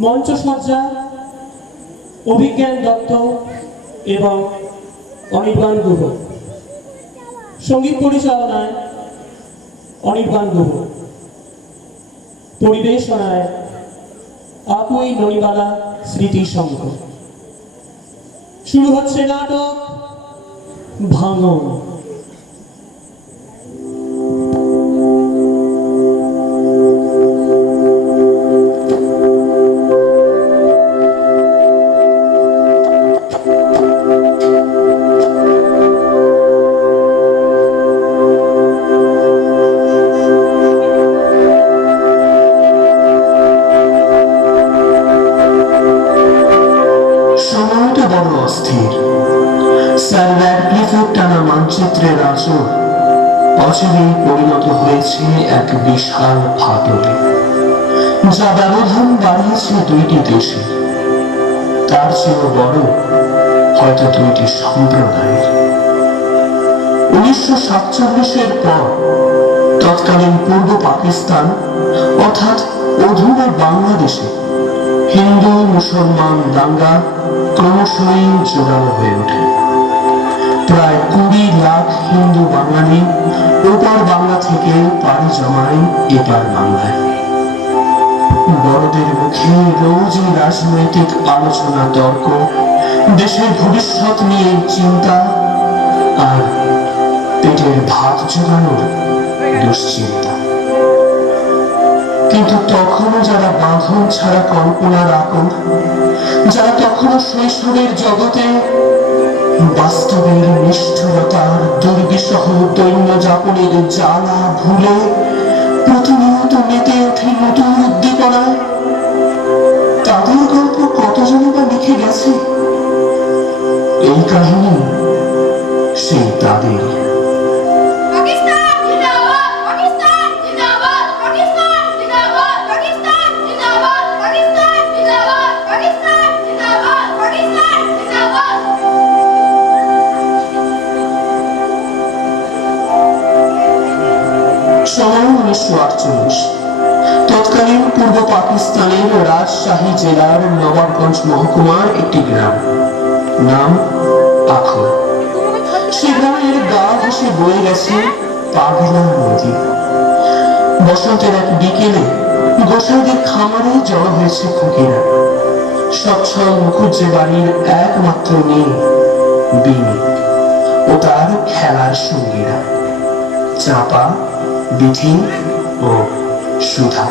মঞ্চসজ্জা অভিজ্ঞান দত্ত এবং অনির্বাণ গুহ, সঙ্গীত পরিচালনায় অনির্বাণ গুহ, পরিবেশনায় আকুই ননিবালা স্মৃতি সংঘ। শুরু হচ্ছে নাটক ভাঙন। মানচিত্রের আঁচড় অচিরেই পরিণত হয়েছে এক বিশাল ফাটলে, যা ব্যবধান বাড়িয়েছে দুইটি দেশে, তার চেয়েও বড় হয়তো দুইটি সম্প্রদায়ের। 1947-এর পর তৎকালীন পূর্ব পাকিস্তান অর্থাৎ অধুনা বাংলাদেশে হিন্দু মুসলমান দাঙ্গা ক্রমশই জোরালো হয়ে ওঠে। প্রায় 20 লাখ হিন্দু বাঙালি ওপার বাংলা থেকে পাড়ি জমায় এপার বাংলায়। বড়দের মুখে রোজই রাজনৈতিক আলোচনা, তর্ক, দেশের ভবিষ্যৎ নিয়ে চিন্তা আর পেটের ভাত জোগানোর দুশ্চিন্তা। কিন্তু তখনও যারা বাঁধন ছাড়া কল্পনার আকুল, যারা তখনও শৈশবের জগতে বাস্তবের নিষ্ঠুরতার দুর্বিষহ দৈন্য যাপনের জ্বালা ভুলে প্রতিনিয়ত মেতে ওঠে নতুন উদ্দীপনায়, তাদের গল্প কতজনই বা লিখে গেছে। এই কাহিনী সেই তাদের। সন 1948। তৎকালীন পূর্ব পাকিস্তানের রাজশাহী জেলার নবাবগঞ্জ মহকুমার একটি গ্রাম, নাম আখর। সে গ্রামের গা ঘেঁষে বয়ে গেছে পাগলা নদী। বসন্তের এক বিকেলে গোসাইদের খামারে জড়ো হয়েছে খুকিরা। সচ্ছল মুখুজ্জে বাড়ির একমাত্র মেয়ে বিনি ও তার খেলার সঙ্গীরা চাপা, বিধি ও সুধা।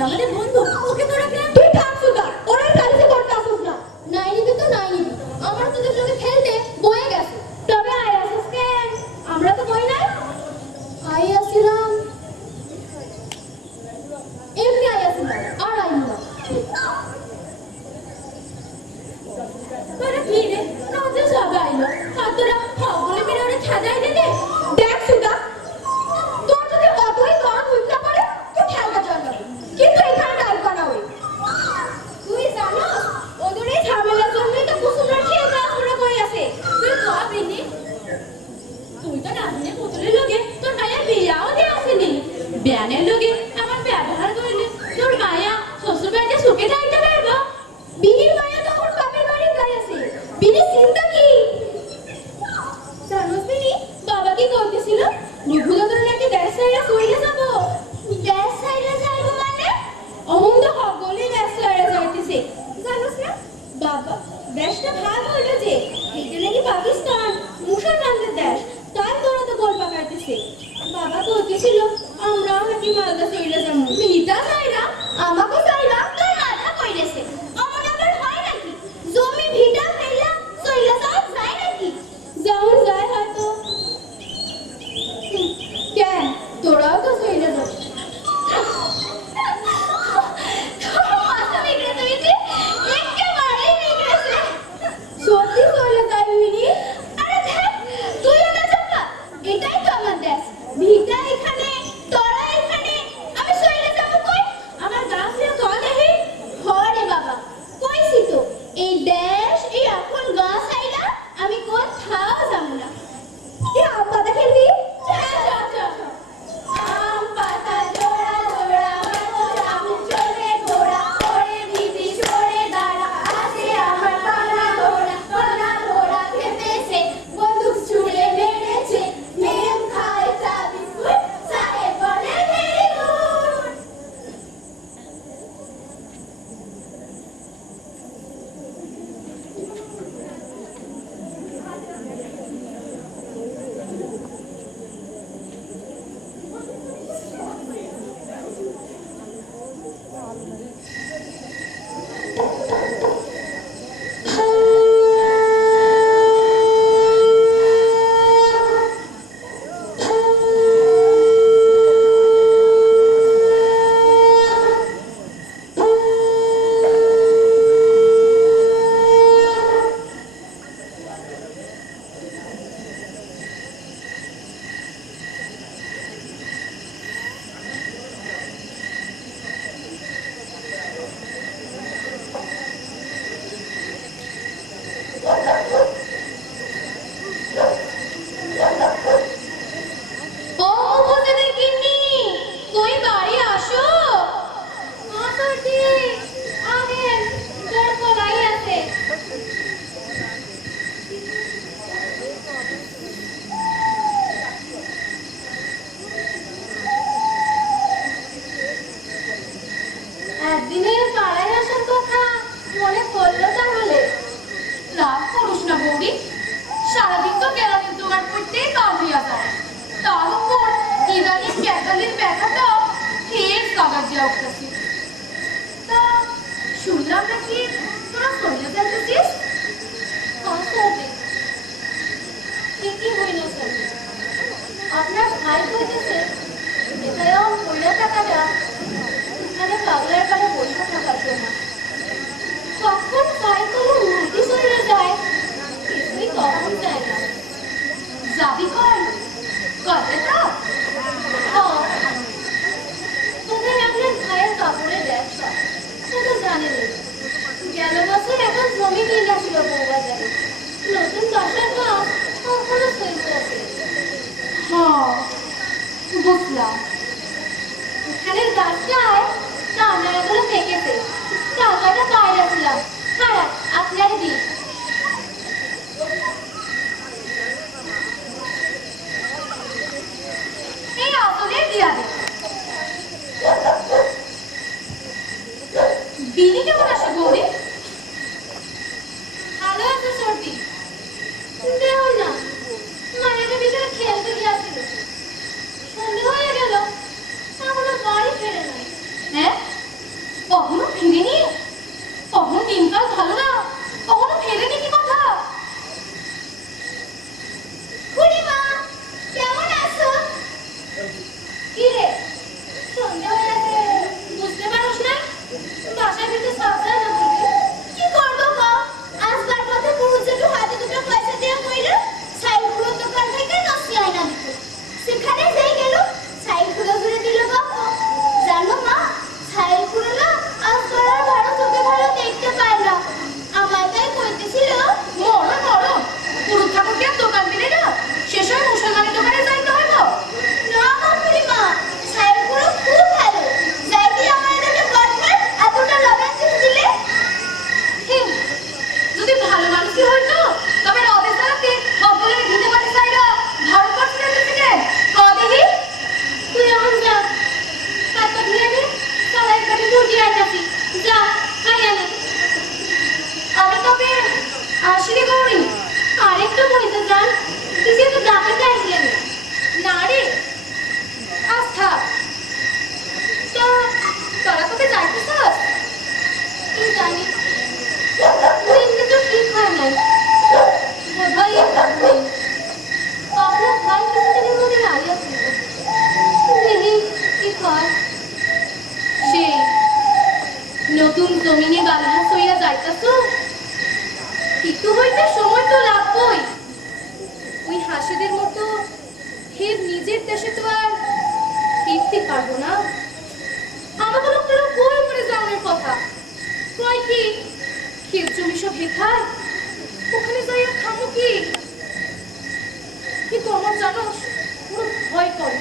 আমাদের বন্ধু, ওকে তোরা কেন? তুই থাক সুদা, ওরা কালকে করতে আসুস না। নাই নিবি তো নাই নিবি, আমার তোদের লোকে খেলতে বয়ে গেছে। তবে আয় আসিস কেন? আমরা তো বই নাই। আই আসিলাম, এমনি আই আসিলাম, আর আই না। তোরা কি রে, নাচে সবাই আইলো, আর তোরা সকলে মিলে ওরা খেদাই দিলে। দেখ সুদা, তোর যদি অতই গান উঠতে পারে তুই খেলতে চল, কিন্তু এখানে ডালবা না ওই। তুই জানো ওদের এই ঝামেলার জন্যই তো কুসুমরা খেয়ে যাওয়া শুরু করে আছে। তুই ভাবিনি তুই তো নাচনে পুতুলের লোকে তোর মায়ের বিয়াও দিয়ে আসেনি। ব্যানের লোকে আমার ব্যবহার করলে তোর মায়া শ্বশুর বাড়িতে সুখে যাইতে পারবো। বিনির মায়া তখন বাপের বাড়ির গায়ে আছে, বিনির চিন্তা কি জানোস? বিনি বাবা কি করতেছিল? নিভুদাদের নাকি দেশ সাইরা সইলে যাবো। দেশ সাইরা যাইবো মানে? অমন তো হগলি দেশ সাইরা যাইতেছে, জানোস না? বাবা দেশটা ভাগ হইলো যে, এটা নাকি পাকিস্তান মুসলমানদের দেশ, তাই তোরা তো গোল পাকাইতেছে। বাবা কইতেছিল আমরাও নাকি মালদা সইলে যাবো। মিতা সাইরা আমাকে সাইরা তোর মাথা কইলেছে। অমন আবার হয় নাকি? জমি ভিটা ফেলা সইলা যাওয়া যায় নাকি? যেমন যায় হয়তো। কেন তোরাও তো সইলে যাবি। সত্যি সইলে যাবি বিনি? আরে দেখ তুইও না চাপা, এটাই তো আমার দেশ। ভিটা এখানে, তোরা এখানে, আমি সইলে যাবো কই? আমার গাছ নিয়ে কল দেখি। হরে বাবা কইছি তো, এই দেশ এই এখন গাছ আইলা আমি কোথাও যাবো না। এ আম পাতা খেলবি? আম পাতা জোড়া জোড়া আমার আম চলে ঘোড়া, ওরে দিদি সরে দাঁড়া, আছে আমার পানা ঘোড়া খেতেছে, বন্দুক ছুড়ে মেরেছে, মেম খায় চা বিস্কুট, সাহেব বলে ভেরি গুড। ও মুখোশধারী গিন্নি, তুই বাড়ি আসো। আসছি, আগেন তোর কোলাই আছে। একদিনের পাড়ায় আসার কথা মনে পড়লো তাহলে? রাগ করিস না বৌদি, সারাদিন তো কেরানির জোগাড় করতেই কাজ হইয়া যায়, তার উপর ইদানিং ক্যাটালির ব্যথাটাও ফের কাগজ দেওয়া উঠতেছে। তা শুনলাম নাকি তোরা সইলে যাইতেছিস? ঠিকই হইল স্যার, আপনার ভাই কইতেছে এটাও পয়লা টাকাটা এখানে পাগলার পাড়ে বসে থাকার জন্য। কখন তাই কোনো মুরগি সইলে যায় কিছুই কখন যায় না। যাবি কর কবে তো তোদের আপনার ভাইয়ের কাপড়ের ব্যবসা সেটা জানেন। গেল বছর এখন জমি কিনে ছিল বউবাজারে, নতুন দশার গাছ কখনো সইতে আছে। হ্যাঁ বুঝলাম, এখানের গাছটায় কামড়াগুলো থেকেছে, টাকাটা পায়রা ছিলাম, খারাপ আপনার দিন। এই আসলের দিয়া দে। বিনি কেমন আসে গৌরী? ভালো আছে সর্দি, দেহ না মায়েদের ভিতরে খেলতে গিয়েছিল, সন্ধ্যে হয়ে গেল এখনো বাড়ি ফেরে নাই। হ্যাঁ যা খাই আনে। আমি তবে আসি রে গৌরী, আরেকটু বইতে যান, তুই যেহেতু ডাকাতে আসলেন না রে, আজ থাক। তো তোরা কোথায় যাইতেছস? কি জানি, দিনটা তো ঠিক হয় নাই, বোধহয় নেই। আপনার ভাই কিছুদিনের মধ্যে হারিয়েছিল, দেখি কি কর। সেই নতুন জমিনে বালিহাস হইয়া যাইতাছ, কিন্তু হইতে সময় তো লাগবই। ওই হাসিদের মতো ফের নিজের দেশে তো আর ফিরতে পারবো না। আমাকে লোকটা বই করে যাওয়ার কথা কয় কি, ক্ষেত জমি সব বেখায়, ওখানে যাইয়া খামো কি? কিন্তু আমার জানোস পুরো ভয় করে,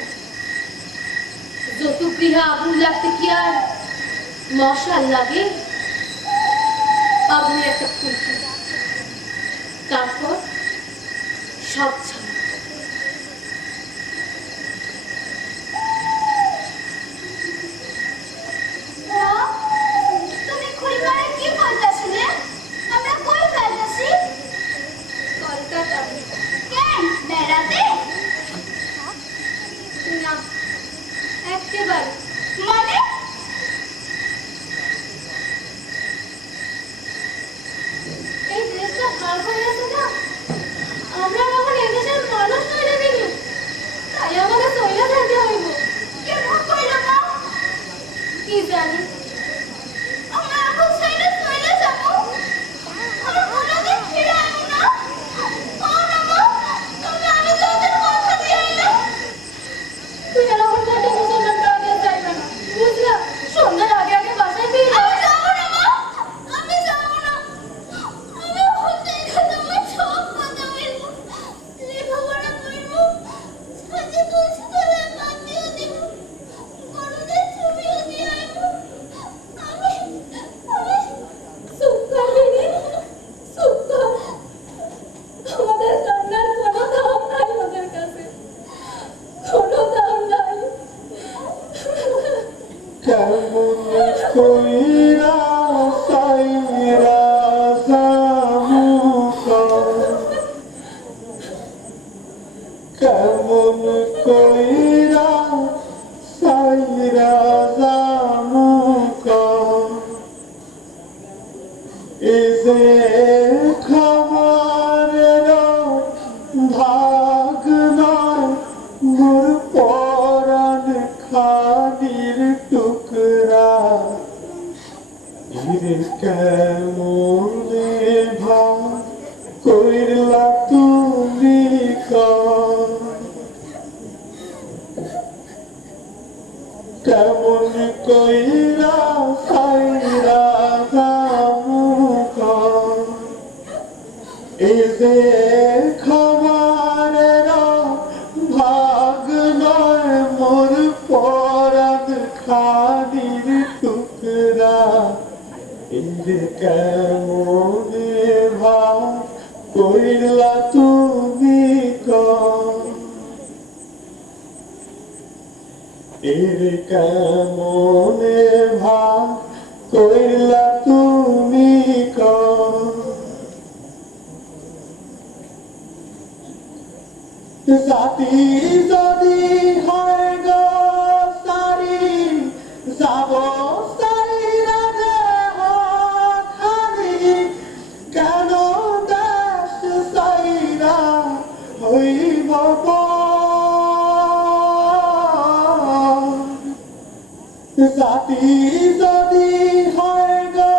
যত গৃহে আগুন লাগতে কি আর মশাল লাগে? আগুনের একটা ফুলকি, তারপর সব ছাড়া। তুমি খুড়িমারে কি বলতাছিলে? আমরা কই যাইতাছি? কলকাতা। কেন, বেড়াতে? না, একেবারে। মানে? এই দেশটা ভাগ হয়ে আছে না, আমরা যখন এদেশের মানুষ হইলে দিনি, তাই আমাকে চইলা যেতে হইব। কে ভাগ কইল না? কি জানি, আমরা এখন চইলা যাবো, আর কোনোদিন ফিরে আসবো না। তবে আমি তো ওদের কথা দিই না। তুই আর আমার বড় মুসলমান বাড়িতে যাইবে না, বুঝলা? সন্ধ্যার আগে আগে বাসায় ফিরে আমি যাবো না মা, আমি যাবো না। আমি হতে এখানে আমার সব কথা বলবো, লেখাপড়া করবো, সাথে তুলসী তলায় পাতিও দিব, বড়দের ছবিও দিয়ে আইবো। আমি চুপ কর দিদি, চুপ কর। আমাদের রান্নার কোনো দাম নাই ওদের কাছে, কোনো দাম নাই। কেমন কইরা সাইরা যামু, কেমন কইরা সাইরা যামু, এই যে খামারের ভাগ নয়, মোর পরাণ খানির টুকরা, ইরে কেমনে ভাগ কইরলা তুমি কেমন কইরা সাইরা যামু, এই যে খামারের ভাগ নয়, মোর পরাণ খানির টুকরা, এই যে কেমনে ভাগ কইরলা তুমি এর কেমনে ভাগ কইরলা তুমি জাতি যদি হয় গো সারি, যাব সাইরা দেহ খালি, কেন দেশ সাইরা হইব জাতি যদি হয় গো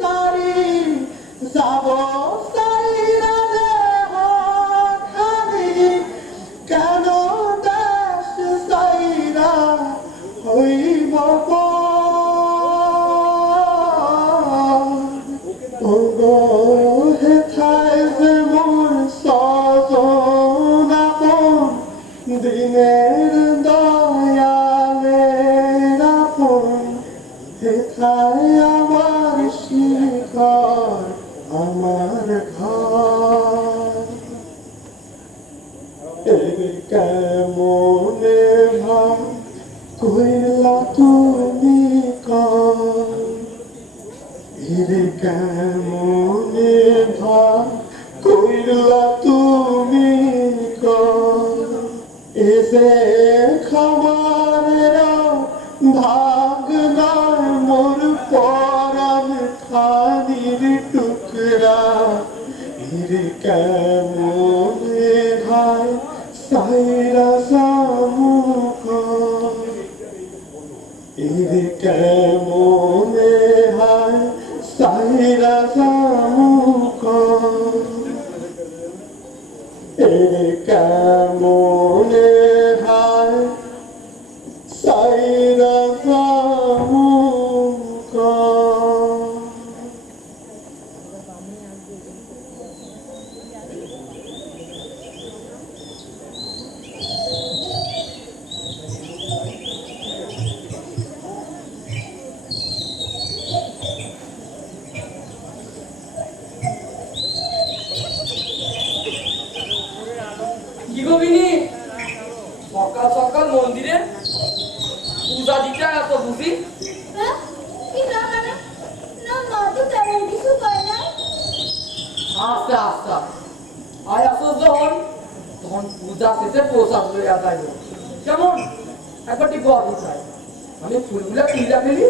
সারি, যাব সাইরা দেহ খালি, কেন দেশ সাইরা হইব ওগো হেথায় যে মোর সজন আপন, দিনের দয়ালের আপন, হেথায় আমার শিখর আমার ঘর, এর কেমনে ভাগ কইরলা তুমি কেমনে ভাগ কইলা তুমি এসে খামারেরা ভাগ নয় মোর পরাণ খানির টুকরা এর কেমনে ভাই সাইরা সামুখ এর কেমনে হায় সাইরা সামুখ এর কেমনে হায় সাইরা সামুখ কি গবিনি সকাল সকাল মন্দিরে পূজা দিতে এত বুঝি হ্যাঁ? কি না মানে? না, মা তো তেমন কিছু কয় না। আস্তে আস্তে আয় আসো যখন তখন পূজা শেষে প্রসাদ লইয়া যাইব কেমন একবার ঠিক গর্ব চাই আমি ফুলগুলা তুইলা ফেলি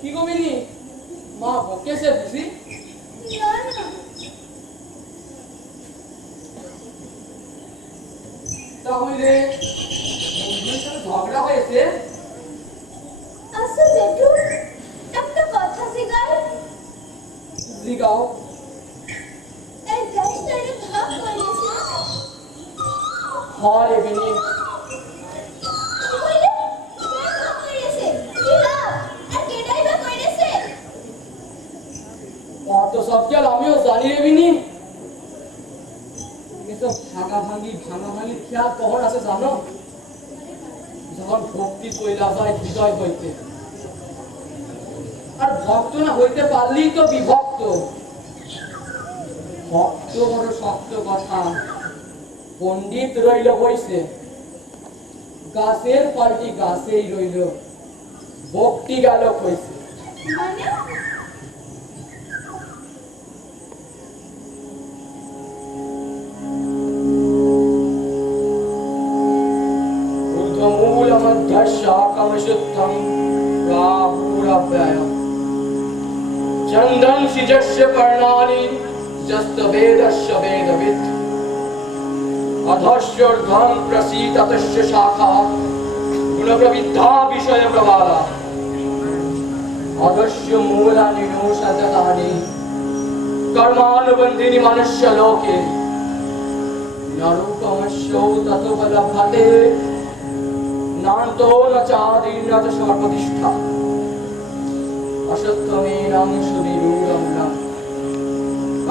কি গবিনি মা বকেছে বুঝি না, না। তাহলে বন্ধুর সাথে ঝগড়া হয়েছে আচ্ছা জেঠু, একটা কথা জিগাই। জিগাও এই দেশটারে ভাগ করেছে। হরে বিনি কি কইলে? কে ভাগ করেছে? কি লাভ? আর কেডাই বা করেছে? অত সব কি আর আমিও জানি রে বিনি এসব ভাঙাভাঙি খেয়াল কখন আছে জানো যখন ভক্তি চইলা যায় হৃদয় হইতে আর ভক্ত না হইতে পারলেই তো বিভক্ত ভক্ত বড় শক্ত কথা পণ্ডিত রইল বইছে গাছের ফলটি গাছেই রইল ভক্তি গেল কইছে মানে? ऊर्ध्वमूलमध्यशाखमशुद्धं प्राहुरव्ययम् चन्दं शिजस्य पर्णानि यस्तवेदस्य वेदवित् अधस्योर्ध्वं प्रसीदतस्य शाखा गुणप्रविद्धा विषयप्रबाला अधस्य मूलानि नोषधतानि कर्मानुबन्धिनि मनुष्यलोके न रूपमस्यौ ततोपलभ्यते नान्तो न चादि न च सर्वतिष्ठा अशत्वमेनं सुविरूढं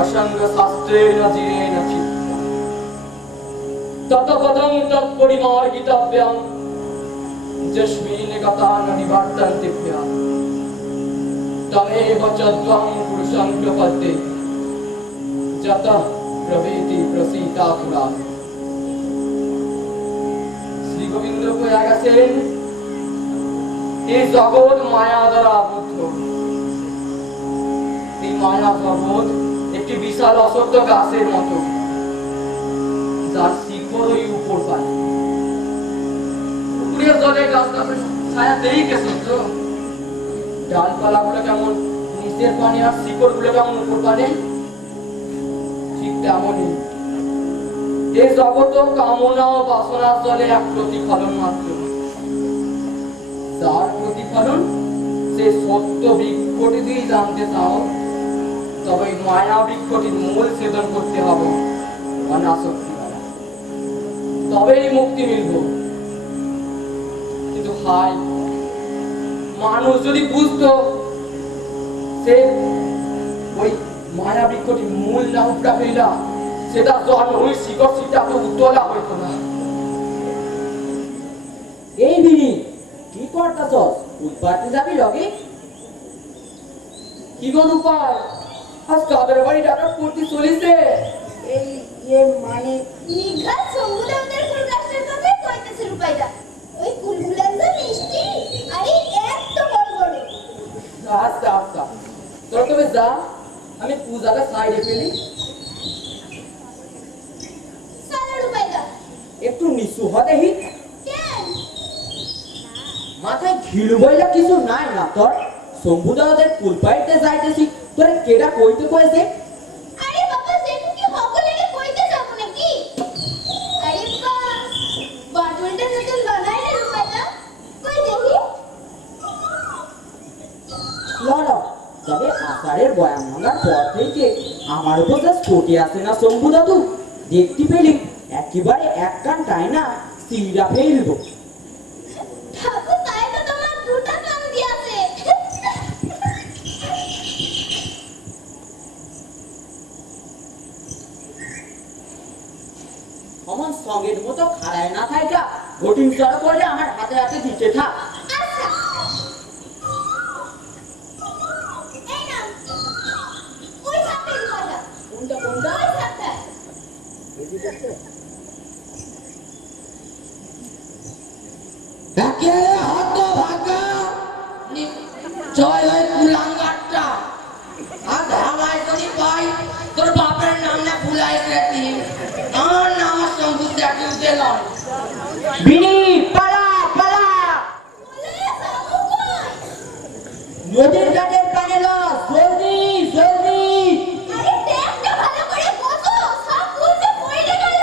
असङ्गशास्त्रेण जिरेण चित्तम् ततपदं तत्परिमार्गितव्यं यस्मिन् गता न निवर्तन्ते भ्यः तमेव च त्वं पुरुषं प्रपद्ये যতঃ প্রভৃতি প্রসীতা পুরাণ শ্রী গোবিন্দ কয়া গেছেন এই জগৎ মায়া দ্বারা আবদ্ধ এই মায়া জগৎ একটি বিশাল অসত্য গাছের মতো যার শিকড়ই উপর পায় উপরের জলে গাছ গাছের ছায়াতেই গেছে তো ডালপালাগুলো কেমন নিচের পানি আর শিকড়গুলো কেমন উপর পানি ঠিক তেমনই এই জগৎ কামনা ও বাসনার জলে এক প্রতিফলন মাত্র যার প্রতিফলন সে সত্য বৃক্ষটি দিয়ে জানতে চাও তবে মায়া বৃক্ষটির মূল ছেদন করতে হবে অনাসক্তি দ্বারা তবেই মুক্তি মিলব কিন্তু হাই মানুষ যদি বুঝতো সে ওই মায়া বৃক্ষটি মূল না উপড়া হইলা সেটা জন্ম হই শিকড় সিটা তো উত্তোলা হইতো না এই বিনি কি করতাছস উৎপাতে যাবি লগে কি গো রূপায় আজ কাদের বাড়ি টাকা পড়তে চলিছে? এই মানে নিঘাত সমুদ্রের ফুল গাছের কথা কইতেছে রূপাইদা। ওই ফুলগুলো তো মিষ্টি আরে এত বড় বড়। আচ্ছা আচ্ছা, তোর তবে যা, আমি পূজাটা সাইডে ফেলি। সারা রূপাইদা একটু নিচু হ দেখি, কেন? মাথায় ঘিলু বইলা কিছু নাই না তোর? শম্ভুদা ওদের কুল পাইতে যাইতেছি, তোরে কেডা কইতে কইছে? আরে বাবা যেটু কি সকলেরে কইতে যাব নাকি? আরে বাবা বাটুলটা নতুন বানাই না রূপাইদা, কই দেখি। লড়, তবে আষাঢ়ের বয়ান ভাঙার পর থেকে আমার উপর যা ছোটে আসে না শম্ভু দাদু, দেখতে পেলি একেবারে এক কান টাই না সিরা ফেলবো। ঠাকুর তাই তো তোমার দুটা কান দিয়াছে। অমন সঙ্গের মতো খাড়ায় না থাকা ঘটিং চড়া করে আমার হাতে হাতে দিতে থাক। আচ্ছা এই নাও ওই ছাপে রূপাইদা, কোনটা কোনটা? ওই ছাপটা। একেবারে হতভাগা জয় ওই কুলাঙ্গারটা আর ধামায় যদি পাই তোর বাপের নাম না ভুলাই গেছি। আমার নাম শম্ভু দেখে দিলাম। বিনি পালা পালা, বলে সামু কই? নদীর ঘাটের কানে লস, জলদি জলদি। আরে দেখটা ভালো করে বসো, সব ফুল তো পড়ে গেল।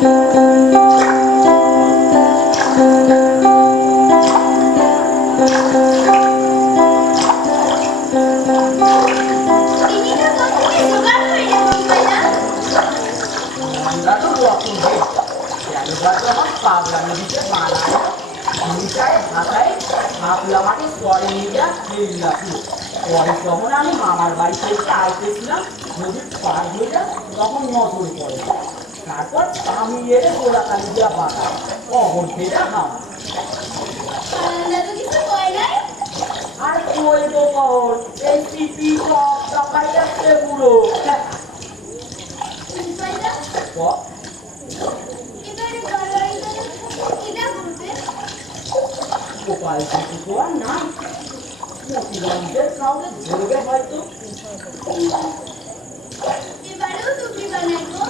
চিনিটা কোথায় জোগাড় হইলো রূপাইদা? আমরা তো রকম একবার তো আমার পাগলামি দিতে বানায় চিনিটায় ভাষায় ভাবলা মাটি পরে নিয়ে যা খেললাম। পরে যখন আমি মামার বাড়ি থেকে আইতেছিলাম নদীর পার হয়ে যা তখন নজর পড়ে। তারপর আমি এলে গোলাকালি দিয়া বাঁধা কখন ফেরা হাম আনন্দা তো কিছু কয় নাই? আর কই কখন এই পিপি সব টাকাই যাচ্ছে পুরো রূপাইদা, এবারে বড়বাড়িতে কিনা ঘুরবে? গোপাল কিছু আর নাই মতিগঞ্জের কাউকে ধরবে হয়তো। এবারেও তুমি বানাইবো?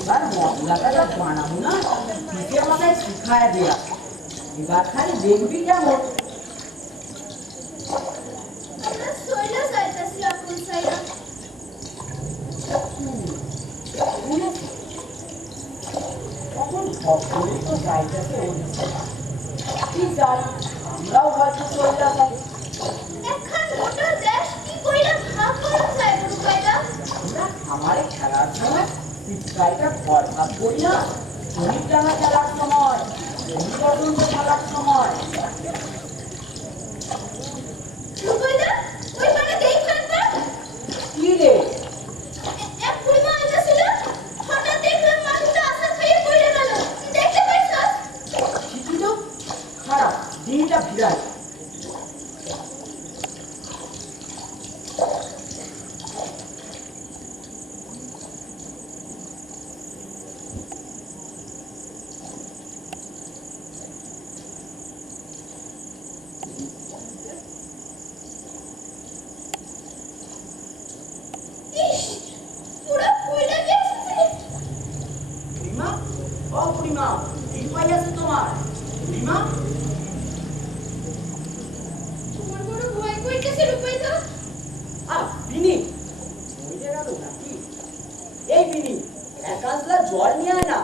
এবার মশলাটা যা বানাবো না পিঠে মাথায় শিখায় দেয়া এবার খালি দেখবি কেমন। আমরা শৈলা যাইতাছি আপুর সাইডা। তখন সকলেই তো যাইতেছে ওদিকে কি যাই আমরাও হয়তো চলে যাবো। এখন গোটা দেশ কি কইরা ভাগ করা যায় রূপাইদা? আমরা আমারে খেলার সময় পিচকাইটা ঘর ভাগ করি না শরীর টানা খেলার সময় শরীর পর্যন্ত খেলার সময়। রূপাইদা, ওই পারে দেখো একবার। কি রে এক বুড়িমা আইতাছিল, হঠাৎ দেখলাম মাটিতে আছাড় খাইয়ে পড়ে গেল। দেখতে পাইছস? ঠিকই তো খারাপ দিনটা ভিড়ায়। ইস, পুরো ফুলে গেছে। বুড়িমা ও বুড়িমা কি পাই আছে তোমার বুড়িমা? তোমার বড় ভয় কইতেছে রূপাইদা। বিনি মরে গেল নাকি? এই বিনি এক আজলা জল নিয়ে আয় না।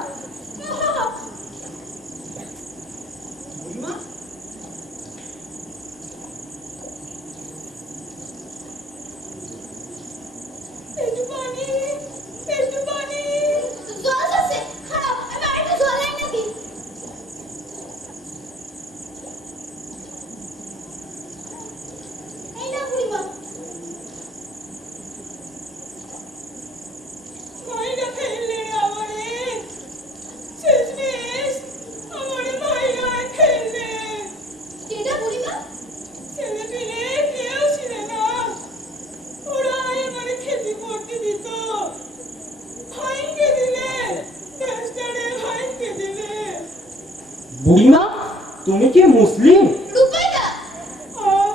বুড়িমা একটু পানি, একটু পানি। জল আছে, খারাপ, আমি আরেকটু জল আনি নাকি? এই না বুড়িমা। ভাইরা ফেললে আমারে শেষমেশ আমারে ভাইরা ফেললে কেডা বুড়িমা? ছেলে পেলে কেউ ছিল না ওরাই আমারে খেতে করতে দিত ভাইকে দিলে দেশটারে ভাইকে দিলে বুড়িমা তুমি কি মুসলিম? রূপাইদা, আর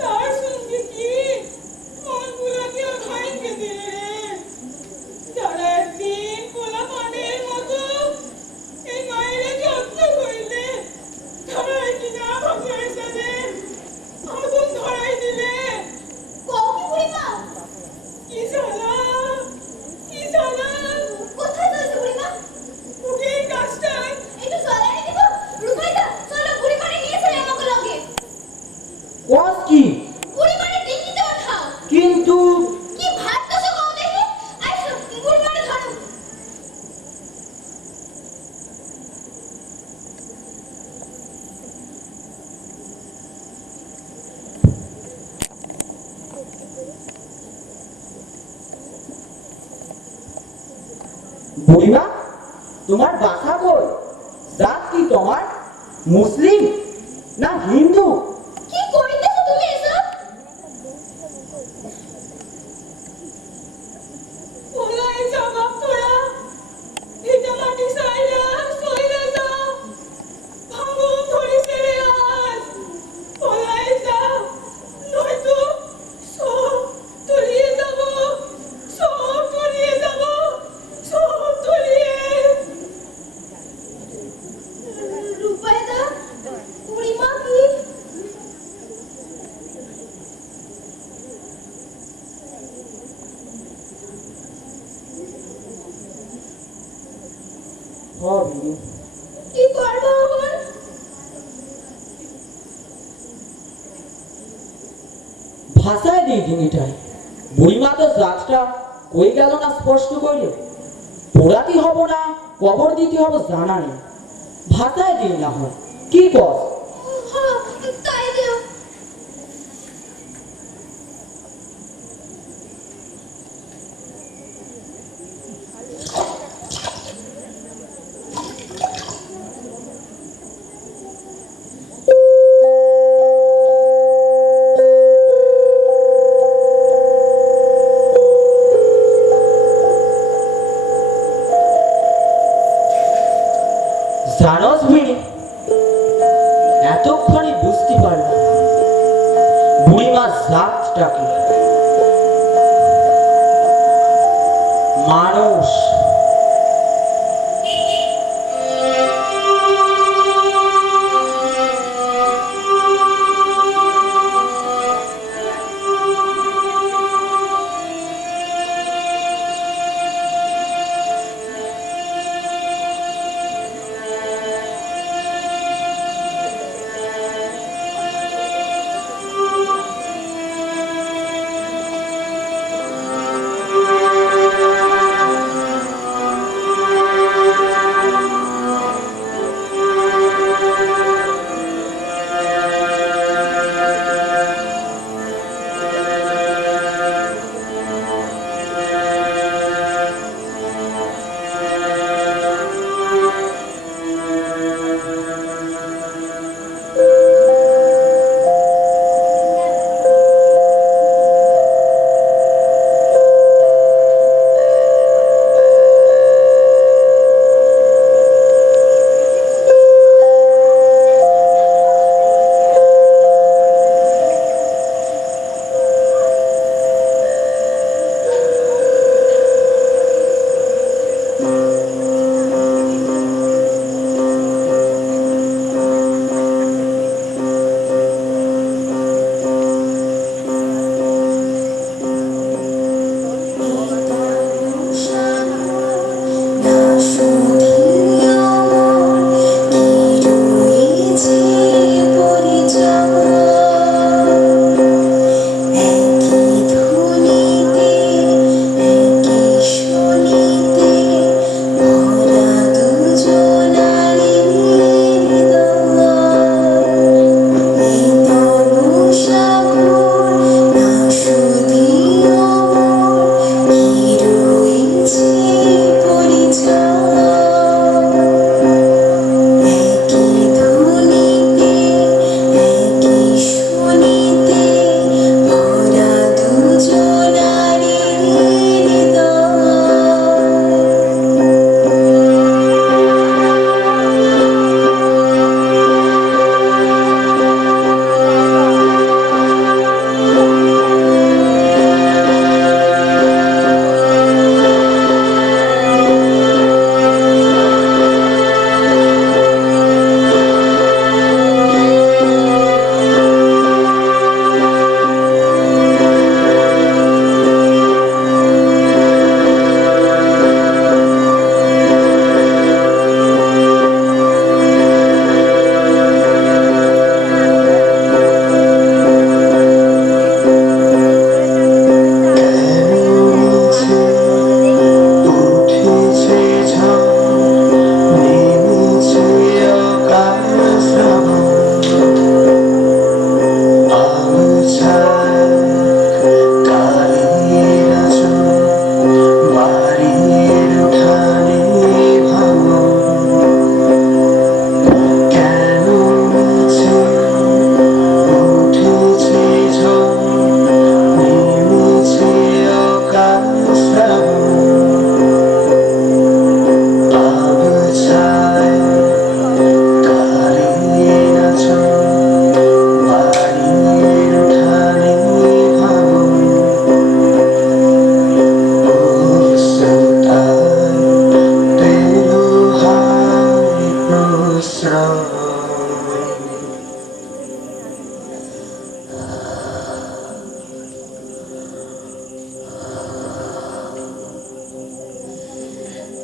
তার সঙ্গে কি মনগুলাকে ভাইকে দিলে রে যারা একদিন পোলা পানের মতো এই মায়ের যত্ন করিলে তারাই কিনা ভাষায় সাথে আগুন ধরাই দিলে কও কি বুড়িমা? কি জ্বালা কি জ্বালা কোথায় যাচ্ছে বুড়িমা? বুকের কাজটায় একটু জল আনি দিব? রূপাইদা, চলো বুড়িমারে নিয়ে চলে আমাকে লগে। ওয়াজ কি? বুড়িমারে ডিঙ্গিতে ওঠাও। কিন্তু কি ভাবতেছো কও দেখি? আইসো, বুড়িমারে ধরো। বুড়িমা তোমার বাসা কই? জাত কি তোমার? মুসলিম না হিন্দু? কি করিতেছো তুমি এসব? পোলাই জবাব তোরা এটা মাটি সাইলা সইলা যা ভাঙন ধরেছে রে আজ পোলাই যা নয়তো সব তলিয়ে যাব সব তলিয়ে যাব সব তলিয়ে রূপাইদা, বুড়িমা কি হবে। কি করবো এখন? ভাষায় দিই দুইটাই। বুড়িমা তো জাতটা কই গেল না স্পষ্ট কইলে। পোড়াতি হব না কবর দিতে হবে জানা নেই। ভাষায় দিই না হয় কি কর। হ্যাঁ, তাই দিও। জানোস বিড়ি, এতক্ষণে বুঝতে পারলাম বুড়িমা জাতটাকে। মানুষ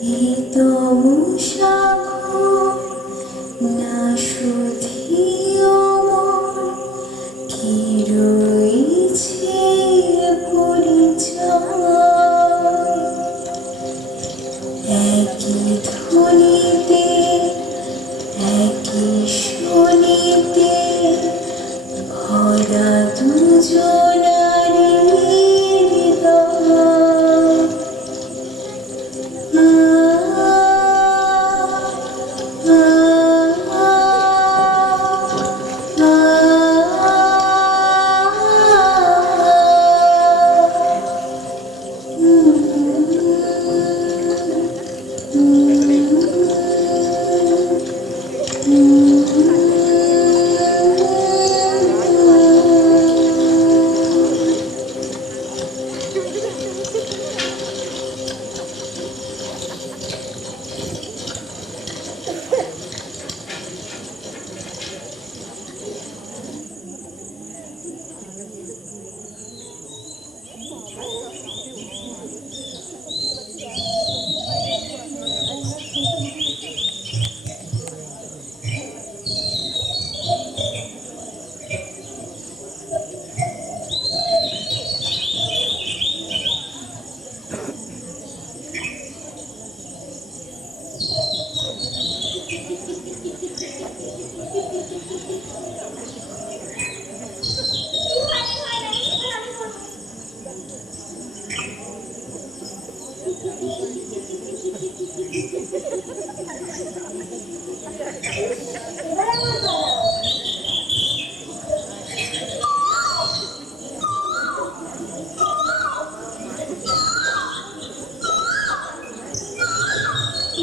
প্রীতম সাগর না শুধিও মন কি রয়েছে পরিচয় একই ধ্বনিতে একই শনিতে ভরা দুজনারি হৃদয়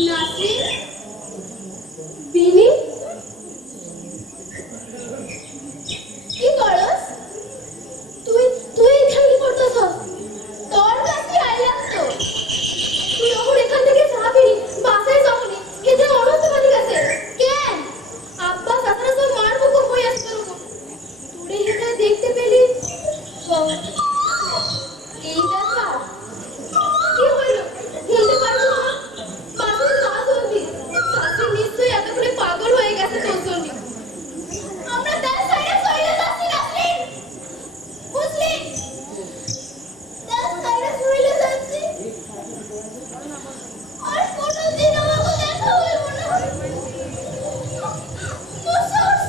নাসরিন, বিনি, কি করস? তুই তুই এখানে কি করতেছস? তোর কাছে আইলাম তো। তুই যখন এখান থেকে যাবি বাসায় যাবনি, কে যে অনন্তবাদী কাছে কেন? আব্বা চাচারা তোর মার মুখ হয়ে আসছে তোর উপর। তোরে এখানে দেখতে পেলি এই ব্যাপার কি হইল? বলতে পারছো না? বাসায় যা জলদি। চাচি নিশ্চয়ই এতক্ষণে পাগল হয়ে গেছে তোর জন্য। আমরা তার সাইডে চলে যাচ্ছি নাসরিন, বুঝলি? তার সাইডে চলে যাচ্ছি। আর কোনোদিন আমাকে দেখা হইব না। বুঝছস?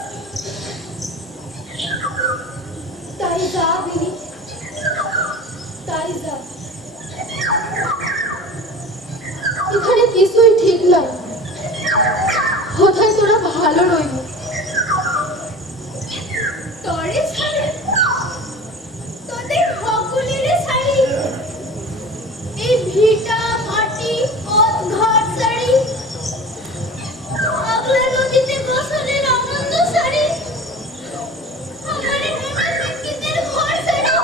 তাই যা বিনি, তাই যা। এখানে কিছুই ঠিক নয়। কোথায় তোরা ভালো রইবি? তরে ছাড়ে, তোদের সকলেরে ছাড়ি। এই ভিটা মাটি পথ ঘাট ছাড়ি, আগলা নদীতে গোসলের আনন্দ ছাড়ি, আমার এখানে ব্যক্তিদের ঘর ছাড়ি।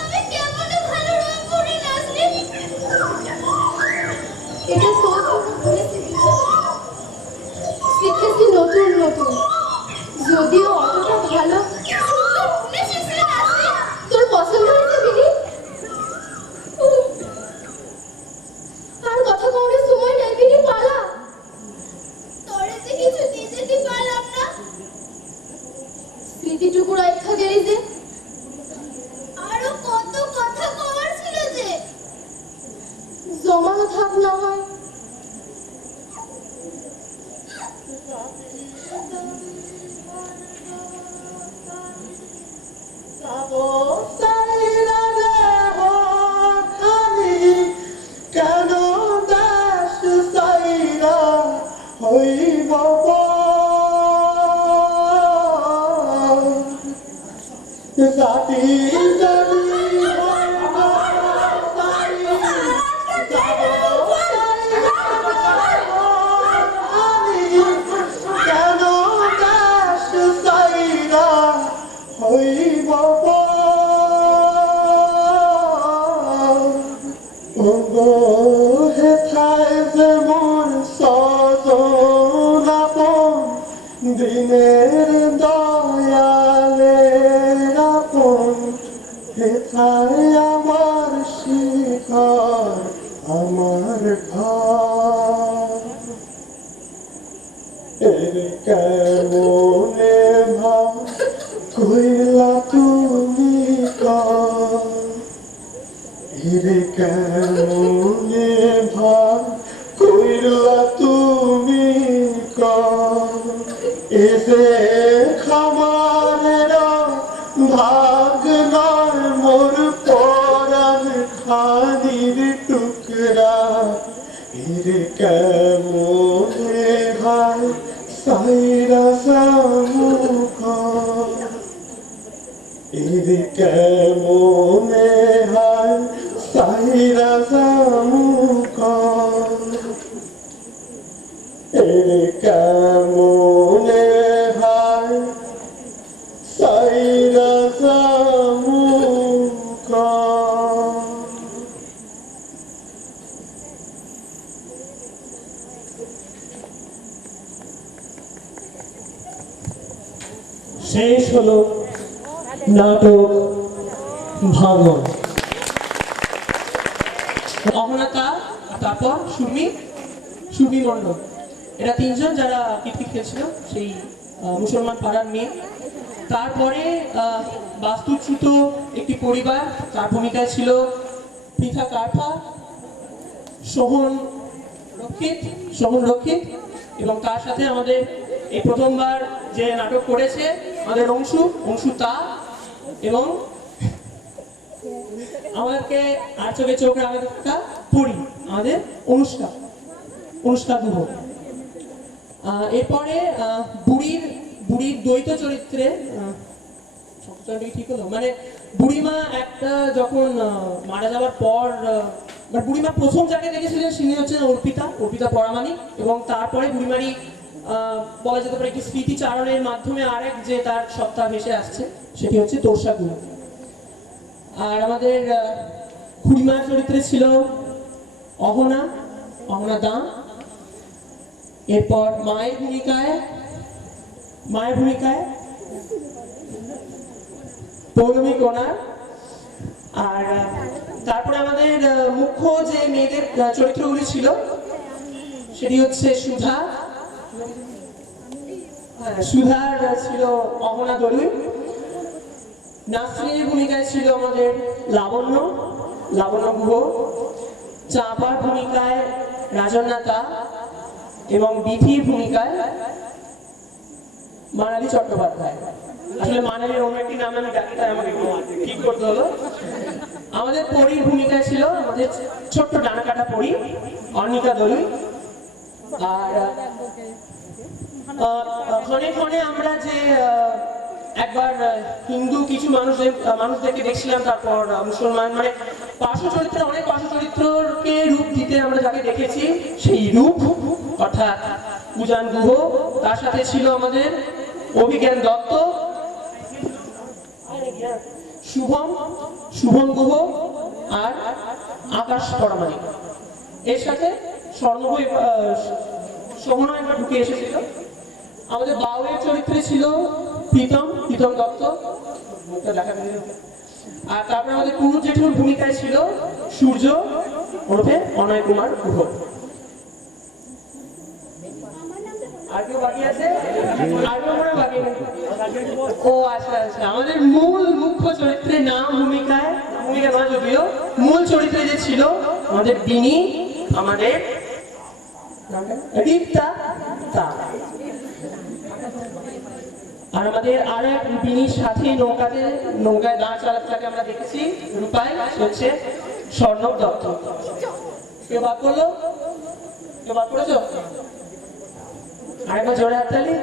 আমি কেমন ভালো রইব রে নাসরিন? এটা তোর শিখেছি নতুন নতুন, যদিও অতটা ভালো। তোর পছন্দ হয়েছে বিনি? আর কথা কওয়ার সময় নাই বিনি, পালা। তোরে যে কিছু দিতে পারলাম না। স্মৃতিটুকু রাখা গেলি যে। আরো কত কথা কওয়ার ছিল যে। জমানো থাক না হয়। কেন দাস সাইরা হইব জাতি জাতি কেন দাস সাইরা হইব হেথায় যেমন সজনাপন দিনের দয়ালের আপন আমার ঘর এর কেমনে ভাব কইলা তুমি এর কেমনে ভাব কইলা তুমি এসে খামারের ভাগ নয় মোর পরাণ খানির টুকরা এর কেমনে ভাই সাইরা সামুখ এর কেমনে হায় সাইরা সামুখ এর কেমনে হায় সাইরা সামুখ শেষ হলো নাটক ভাঙন। অহনাতা, তারপর সুরমি মণ্ডল, এরা তিনজন যারা কীর্তি খেলছিল সেই মুসলমান পাড়ার মেয়ে। তারপরে বাস্তুচ্যুত একটি পরিবার, তার ভূমিকায় ছিল পৃথা কার্ফা, শোভন রক্ষিত এবং তার সাথে আমাদের এই প্রথমবার যে নাটক করেছে আমাদের অংশু তা, এবং আমাদেরকে আর চোখে চোখ রাখা থাকা পড়ি আমাদের অনুষ্কা গুহ। এরপরে বুড়ির দ্বৈত চরিত্রে ঠিক হলো, মানে বুড়িমা একটা যখন মারা যাওয়ার পর, বুড়িমা প্রথম যাকে দেখেছিলেন তিনি হচ্ছেন অর্পিতা পরামানিক, এবং তারপরে বুড়িমারি বলা যেতে পারে একটি স্মৃতিচারণের মাধ্যমে আরেক যে তার সত্তা ভেসে আসছে সেটি হচ্ছে তোষা গুহ। আর আমাদের খুড়িমার চরিত্রে ছিল অহনা দা। এরপর মায়ের ভূমিকায় পৌলমী কোনার। আর তারপরে আমাদের মুখ্য যে মেয়েদের চরিত্রগুলি ছিল সেটি হচ্ছে সুধার ছিল অহনা দলুই, নাসরিনের ভূমিকায় ছিল আমাদের লাবণ্য গুহ, চাঁপার ভূমিকায় রাজন্নাতা এবং বিধির ভূমিকায় মানালি চট্টোপাধ্যায়। আসলে মানালির অন্য একটি নাম আমি ডাকি, তাই আমাকে ঠিক করতে হলো। আমাদের পরীর ভূমিকায় ছিল আমাদের ছোট্ট ডানা কাটা পরী অর্ণিকা দলুই। আর ক্ষণে আমরা যে একবার হিন্দু কিছু মানুষদেরকে দেখছিলাম, তারপর মুসলমান, মানে অনেক পার্শ্ব চরিত্রকে রূপ দিতে আমরা যাকে দেখেছি সেই রূপ অর্থাৎ উজান গুহ, তার সাথে ছিল আমাদের অভিজ্ঞান দত্ত, শুভম গুহ আর আকাশ পরামানিক। এর সাথে শোভনা একবার ঢুকে এসেছিল। আমাদের বাউয়ের চরিত্রে ছিল প্রীতম দত্ত, আর তারপরে আমাদের পুরুষ জেঠুর ভূমিকায় ছিল সূর্য ওরফে অনয় কুমার গুহ। আর কেউ বাকি আছে? ও আচ্ছা, আমাদের মুখ্য চরিত্রে ভূমিকা নয় যদিও, মূল চরিত্রে যে ছিল আমাদের বিনি, আমাদের দীপ্তা, আর আমাদের আর এক বিনির সাথে নৌকায় দাঁড় চালাতে থাকে আমরা দেখেছি রূপায়, হচ্ছে স্বর্ণব দত্ত। কেউ বাদ করেছো? আরেকবার জোরে হাততালি।